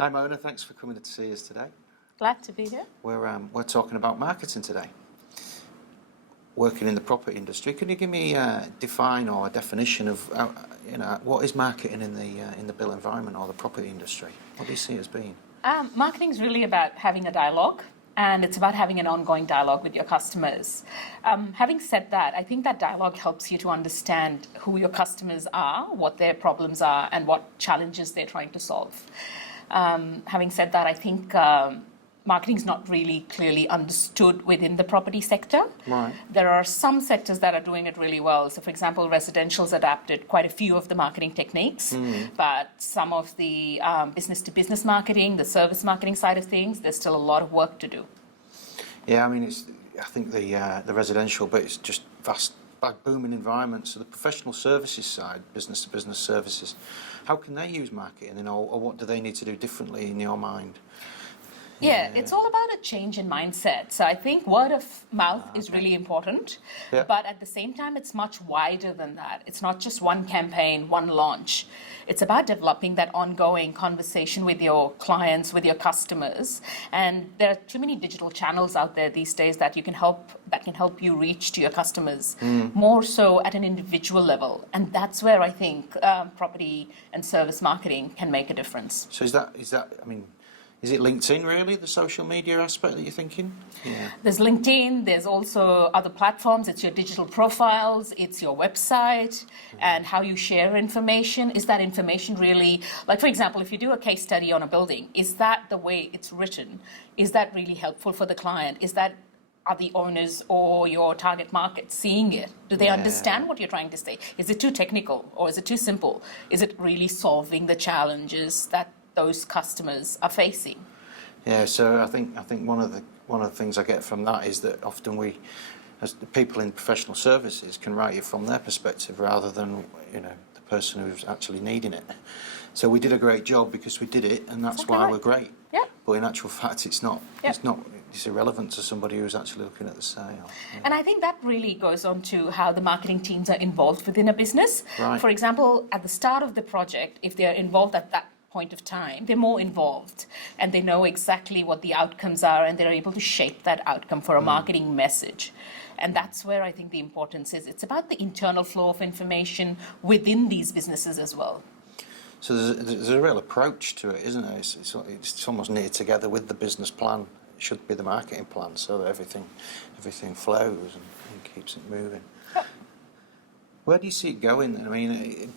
Hi Mona, thanks for coming to see us today. Glad to be here. We're talking about marketing today. Working in the property industry, can you give me define or a definition of what is marketing in the built environment or the property industry? What do you see as being? Marketing is really about having a dialogue, and it's about having an ongoing dialogue with your customers. Having said that, I think that dialogue helps you to understand who your customers are, what their problems are, and what challenges they're trying to solve. Having said that, I think marketing is not really clearly understood within the property sector. Right. There are some sectors that are doing it really well. So, for example, residential's adapted quite a few of the marketing techniques, but some of the business-to-business marketing, the service marketing side of things, there's still a lot of work to do. Yeah, I mean, I think the residential bit is just vast, booming environment. So the professional services side, business-to-business services, how can they use marketing, or what do they need to do differently in your mind? Yeah, it's all about a change in mindset. So I think word of mouth is really important, but at the same time, it's much wider than that. It's not just one campaign, one launch. It's about developing that ongoing conversation with your clients, with your customers. And there are too many digital channels out there these days that can help you reach to your customers more so at an individual level. And that's where I think property and service marketing can make a difference. So is that I mean, is it LinkedIn really, the social media aspect that you're thinking? Yeah. There's LinkedIn, there's also other platforms, it's your digital profiles, it's your website, and how you share information. Is that information really, like for example, if you do a case study on a building, is that the way it's written? Is that really helpful for the client? Are the owners or your target market seeing it? Do they understand what you're trying to say? Is it too technical or is it too simple? Is it really solving the challenges that those customers are facing? Yeah, so I think one of the things I get from that is that often we, as the people in professional services, can write it from their perspective rather than the person who's actually needing it. So we did a great job because we did it, and that's why we're great. Yeah. But in actual fact, it's not. It's irrelevant to somebody who's actually looking at the sale. Yeah. And I think that really goes on to how the marketing teams are involved within a business. Right. For example, at the start of the project, if they're involved at that point of time, they're more involved and they know exactly what the outcomes are, and they're able to shape that outcome for a marketing message. And that's where I think the importance is. It's about the internal flow of information within these businesses as well. So there's a real approach to it, isn't there? It's almost knitted together with the business plan. It should be the marketing plan, so that everything flows and keeps it moving. Yep. Where do you see it going? I mean,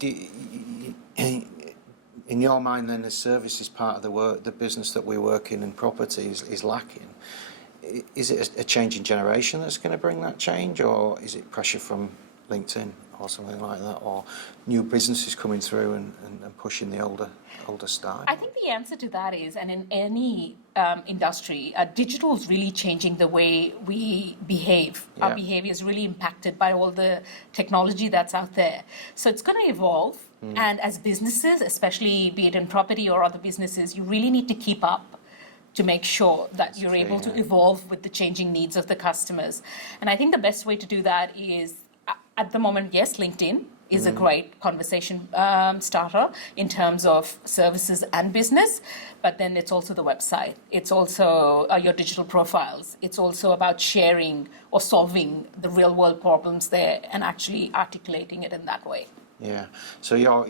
in your mind, then, the services part of the business that we work in property is lacking. Is it a changing generation that's going to bring that change, or is it pressure from LinkedIn or something like that, or new businesses coming through and pushing the older style? I think the answer to that is, and in any industry, digital is really changing the way we behave. Yeah. Our behavior is really impacted by all the technology that's out there. So it's going to evolve. And as businesses, especially be it in property or other businesses, you really need to keep up to make sure that you're able to evolve with the changing needs of the customers. And I think the best way to do that is, at the moment, yes, LinkedIn is a great conversation starter in terms of services and business, but then it's also the website. It's also your digital profiles. It's also about sharing or solving the real world problems there and actually articulating it in that way. Yeah, so your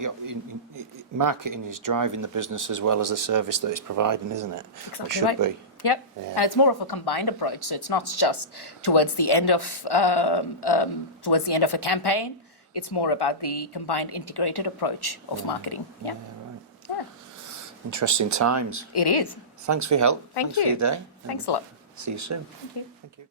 marketing is driving the business as well as the service that it's providing, isn't it? Exactly. It should right. be. Yep, yeah. And it's more of a combined approach. So it's not just towards the end of a campaign. It's more about the combined, integrated approach of marketing. Yeah. Right. Yeah. Interesting times. It is. Thanks for your help. Thanks for your day. Thanks a lot. See you soon. Thank you. Thank you.